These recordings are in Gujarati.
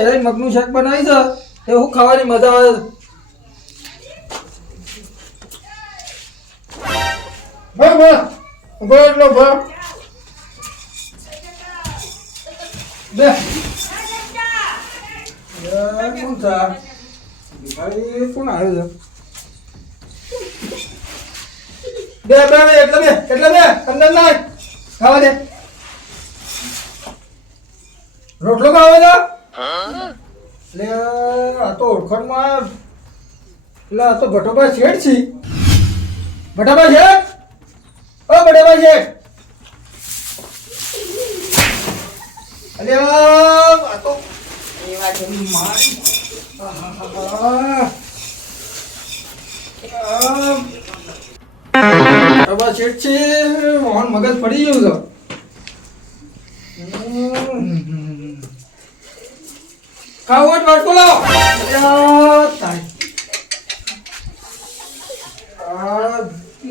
એ મગનું શાક બનાવી છે એવું ખાવાની મજા આવે. કોણ આવ્યું છે? બે અંદર નાખ ખાવા દે. રોટલો ખાવા દે. એટલે આ તો ઓળખાણમાં એટલે આ તો ભટોબા શેઠ છે. ભટાબા શેઠ, ઓ ભટાબા શેઠ. અલે આ તો એવા છે મારી. ભટાબા શેઠ છે મોહન મગજ પડી ગયું છે. ખાવો જ વાટકો લાવો.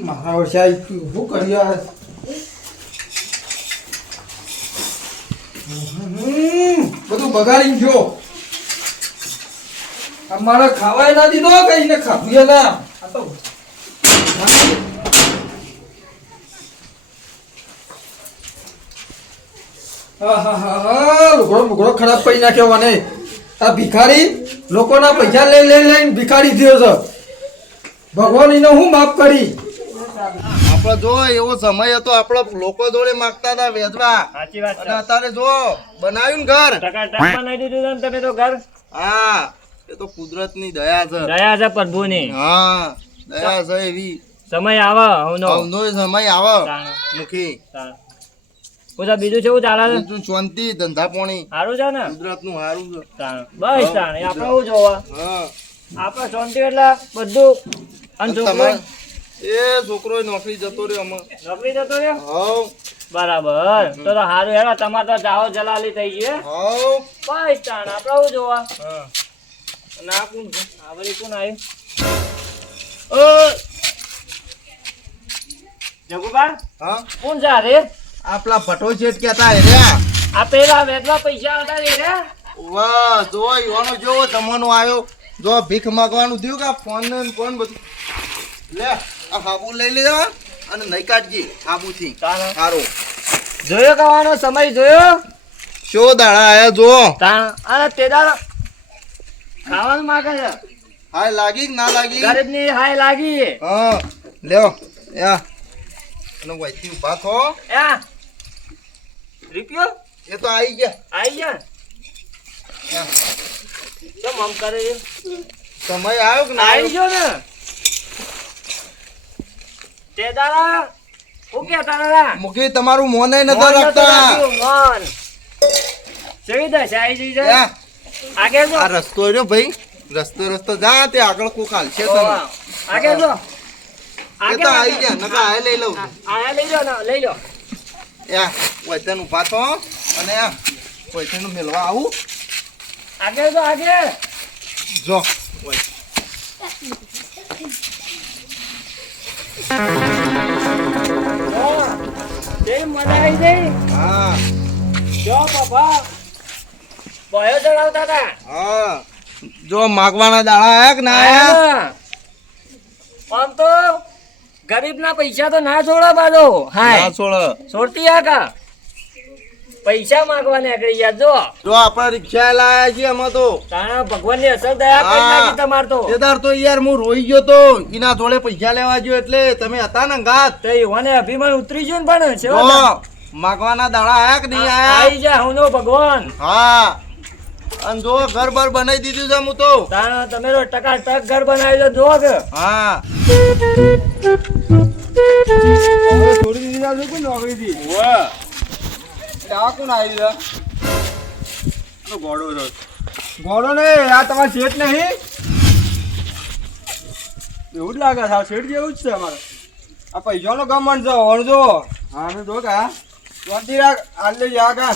મારા વર્ષે શું કર્યા બધું બગાડી ગયો. અમારા ખાવાય ના દીધો કઈ ને ખાવું ના. આ તો લુગડો ખરાબ પડી નાખ્યો મને. આ ભિખારી લોકોના પૈસા લઈને ભિખારી થયો છે. ભગવાન એને હું માફ કરી. આપડે જો એવો સમય હતો આપડે લોકો જોડે માંગતા હતા વેચવા. સાચી વાત અને અત્યારે જો બનાવ્યું ને ઘર. ટકા નહીં દીધું ને તમે તો ઘર. હા એ તો કુદરત ની દયા છે. દયા છે પ્રભુની. હા દયા છે એવી. સમય આવે હવનો સમય આવે મુખી. પૂછા બીજું છે, ચાલે છે? બીજું શાંતિ ધંધા પાણી સારું છે ને? કુદરત નું સારું છે. બસ તાણ આપણે શું જોવા. હા આપણે શાંતિ એટલે બધું. અને છોકરો એ છોકરો નોકરી જતો રહ્યો અમે. નોકરી જતો રહ્યો? હવ બરાબર. તો સારું હેડો, તમારે તો જાઓ જલાલી થઈ ગઈ. હવ બસ તાણ આપણે શું જોવા. હા અને આ કોણ છે? આ વળી કોણ આવ્યું? જગુબા હા કોણ છે રે? આપલા ભટો શેઠ કેતા હે રહ્યા. આ પેલા વેચવા પૈસા હતા રે રે. વાહ જો ઈવાનો જેવો જમાનો આવ્યો. જો ભીખ માંગવાનું થયું કે ફોન ને ફોન બધું લે. આ હાબુ લઈ લેવા અને નહીં કાઢજી હાબુ થી. સારું જોયો કવાનો સમય જોયો. શો દાડા આયા જો. અને તે દાડો ખાવાનું માંગે છે. હાય લાગી કે ના લાગી? ગરીબ ની હાય લાગી. હા લ્યો યા અને વૈથી ઉભા થો. યા રૂપિયો એ તો આવી ગયા. આઈ ગયા. કેમ આમ કરે છે? સમય આવ્યો કે ના આવી આવ્યો? ગયો ને તે દાડા હું કેતા દાદા મુખી તમારું મોને નતા રાખતા. મોન સેવી દે સાઈ જઈ છે. યા આગળ જો. આ રસ્તો રહ્યો ભાઈ. રસ્તો જા તે આગળ કોક હાલશે તને. આગળ જો. એ તો આવી ગયા નકા આ લઈ લઉં. આ લઈ લો ને લઈ લો. યા વૈતન ઉભા થો અને યા વૈતન મેળવા આવું. આગળ જો આગળ. જો જય મજા આવી જઈ. હા જો બાપા બોયો ચડાવતા હતા. હા જો માગવાના દાડા આયા કે ના આયા? આમ તો ગરીબ ના પૈસા તો ના છોડો બાજો. ના હા છોડ. છોડતી આકા પૈસા માંગવાને આગળ યાદ જો. જો આપણા રિક્ષા લાયા છીએ અમે તો. તાણા ભગવાન ની અસર દયા કરી નાખી તમાર તો. તેદાર તો યાર હું રોઈ ગયો તો એના જોડે પૈસા લેવા ગયો એટલે તમે હતા ને ગાત. તો ઈવોને અભિમાન ઉતરી ગયું ને પણ છે જો માગવાના દાડા આયા કે નહીં આયા? આઈ જા હુંનો ભગવાન. હા અને જો ઘર બર બનાવી દીધું છે હું તો. તાણા તમે તો ટકા ઘર બનાવી દો જો કે. હા છોડી દીધા છે કોઈ નોકરીથી. આ કોણ આવી છે? ગોળો ને આ તમારા શેઠ નહીં? એવું જ લાગે છે. આ શેઠ જેવું જ છે અમારે. આ પૈસાનો ગમણ છે. ઓળજો હા જો કા ચોથી રાખ આલે યા કા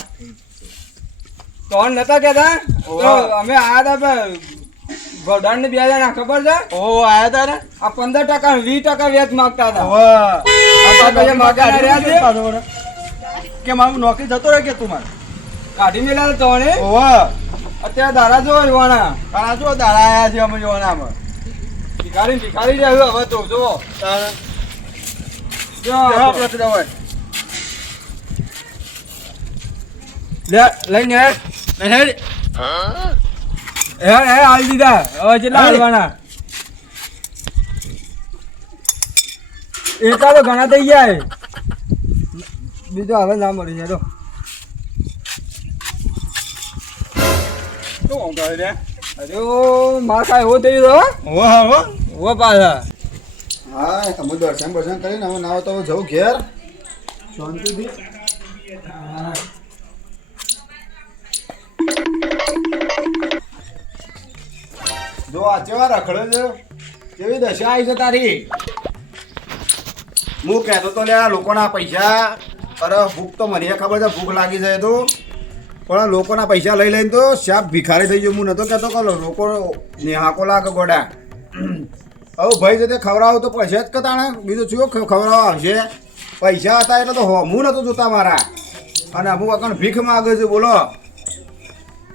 તોન નતા કેતા તો અમે આયા હતા ગોડાણ ને 2 જણા ખબર છે? ઓ આયા તા ને આ 15% 20% વેચ માંગતા હતા. માગા રહ્યા છે કે મારું નોકરી જતો રહે કે તું મારે કાઢી મેલા તો ને. ઓવા અત્યારે દાડા જો યુવાના તારા જો દાડા આયા છે અમે જોવાનામાં ભિખારી જાય હવે તો જો જો આપણે તો હોય લે લઈને હેડ હાલ દીધા હવે કેટલા હાલવાના એટલા તો ઘણા થઈ ગયા બીજો હવે ના મળી જાય તો શું કહે રે અરે માર કાંઈ એવો થઈ ગયો હો પાછા હા અમે દર્શન બર્શન કરીને હવે ના તો જવું ઘેર શાંતિથી જો આ ચેવા રખડે છે કેવી દશા આવી છે તારી હું કહેતો તો લે આ લોકોના પૈસા અરે ભૂખ તો મને ખબર છે ભૂખ લાગી જાય તો પણ લોકોના પૈસા લઈ લઈને તો શાપ ભિખારી થઈ ગયો હું નતો કહેતો કે લોકો નેહાકો લાગે ગોડા હવે ભાઈ જતે ખવડાવો તો પૈસા જ કતાણે બીજું શું ખવડાવવા આવશે પૈસા હતા એટલે તો હું નતો જોતા મારા અને અમુક અકણ ભીખ માગે છે બોલો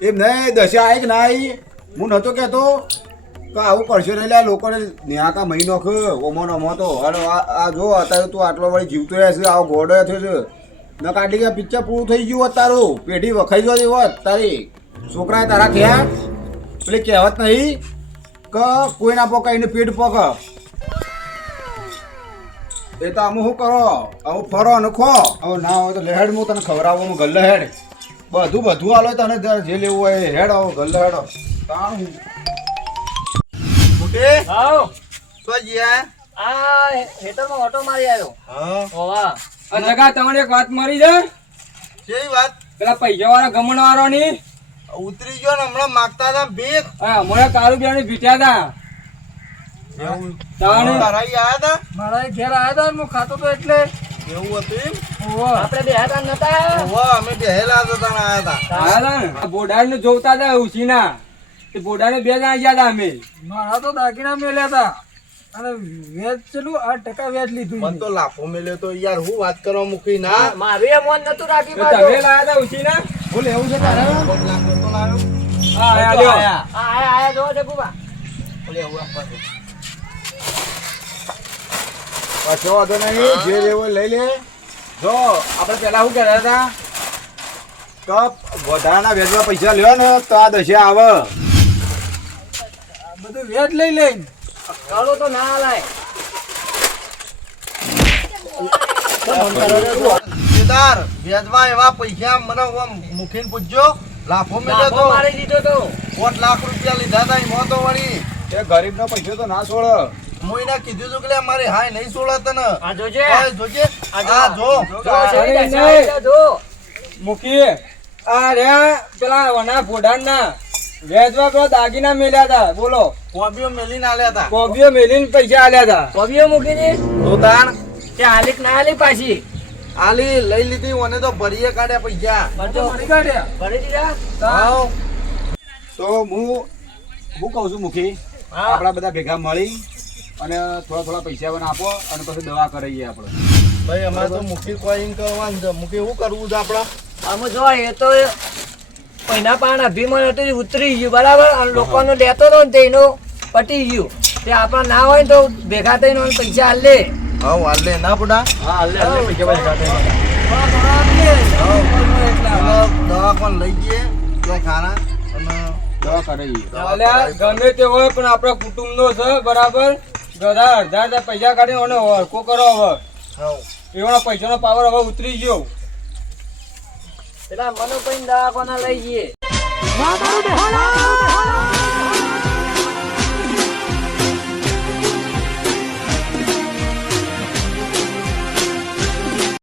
એમ નહીં દશા આવી કે ના આવી હું નતો કહેતો કે આવું કરશે નહીં લે લોકોને નેહાકા મહિનો ઓમો નમો તો અરે આ જો અત્યારે તું આટલો વળી જીવતો રહેશે આવો ગોડો થયો છે ન કાઢી ગયા પિક્ચર પૂરું થઈ ગયું હોત તારું પેઢી વખાઈ જતી હોત તારી છોકરાએ તારા થયા પેલી કહેવત નહીં કે કોઈ ના પોકા એને પેટ પોક એ તો આમ શું કરો આવું ફરો અને ખો હવે ના હોય તો લેહેડ હું તને ખવડાવું ગલ્લે હેડ બધું હાલો તને જે લેવું હોય હેડ આવો ગલ્લે હેડો મોટે આવો તો જીયા આ હેતરમાં ઓટો મારી આવ્યો હા ઓવા જગા તમને એક વાત મારી છે કેવી વાત પેલા પૈસા વાળા ગમણ વાળો ની ઉતરી ગયો ને હમણાં માગતા હતા ભીખ હા મને કાળુ બેન ભીટ્યા હતા એવું તાણે તારા ઈ આયા હતા મારા ઘેર આવ્યા હતા હું ખાતો તો એટલે એવું હતું એમ આપણે બે હતા નતા ઓવા અમે બેહેલા હતા તને આયા હતા બોડાર ને જોતા હતા ઉસીના તે બોડાર ને 2 જણા ગયા હતા અમે મારા તો દાગીના મેલ્યા હતા અને વેચ ચલું 8% વેચ લીધું મન તો લાફો મેલ્યો તો યાર હું વાત કરવા મૂકી ના મારે મન નતું રાખી તો તમે લાયા હતા ઉસીના બોલ એવું છે તારે 5 લાખ તો લાવ્યો હા આલ્યો આયા જો છે બુબા બોલે એવું આપવા દે પાછો વાંધો નહીં જે લેવો લઈ લે જો આપણે પેલા શું કહેતા હતા કપ વધારાના વેચવા પૈસા લ્યો ને તો આ દશા આવે બધું વેચ લઈ લઈને કાળો તો ના લાય કેદાર વેચવા એવા પૈસા મને મુખીને પૂછજો લાફો મેલ્યો તો મારી દીધો તો 5 લાખ રૂપિયા લીધા હતા એમાં તો વળી એ ગરીબનો પૈસો તો ના છોડ હું એને કીધું હતું કે લે મારે હાય નહીં છોડે તને આ જોજે હા જોજે આ જો જો મૂકી આ રહ્યા પેલા વના ભોડાના વેચવા પેલા દાગીના મેલ્યા હતા બોલો કોબીઓ મેલીને આલ્યા હતા કોબીઓ મેલીને પૈસા આલ્યા હતા કવિઓ મૂકી દે તો તાણ તે હાલીક ના હાલી પાછી આલી લઈ લીધી મને તો ભરીએ કાઢ્યા પૈસા ભરી કાઢ્યા ભરી દીધા હા તો હું કહું છું મુખી આપણા બધા ભેગા મળી અને થોડા પૈસા મને આપો અને પછી દવા કરાવીએ આપણે ભાઈ અમારે તો મુખી કોઈ કરવાનું છે મુખી શું કરવું છે આપણે આમાં જો એ તો પૈના પાન અભિમાન હતું ઉતરી ગયું બરાબર અને લોકોનો લેતો હતો ને તેનો પટી ગયું તે આપણા ના હોય તો ભેગા થઈને પૈસા હાલ લે હા હાલે ના પડા હા હાલે પૈસા દવા પણ લઈ જઈએ ત્યાં ખાના અને દવા કરાવીએ અલ્યા ગમે તે હોય પણ આપણા કુટુંબનો છે બરાબર ગધા અડધા પૈસા કાઢીને અને હરકો કરો હવે એવાનો પૈસાનો પાવર હવે ઉતરી ગયો પેલા મનો કઈ દવાખાના લઈ જઈએ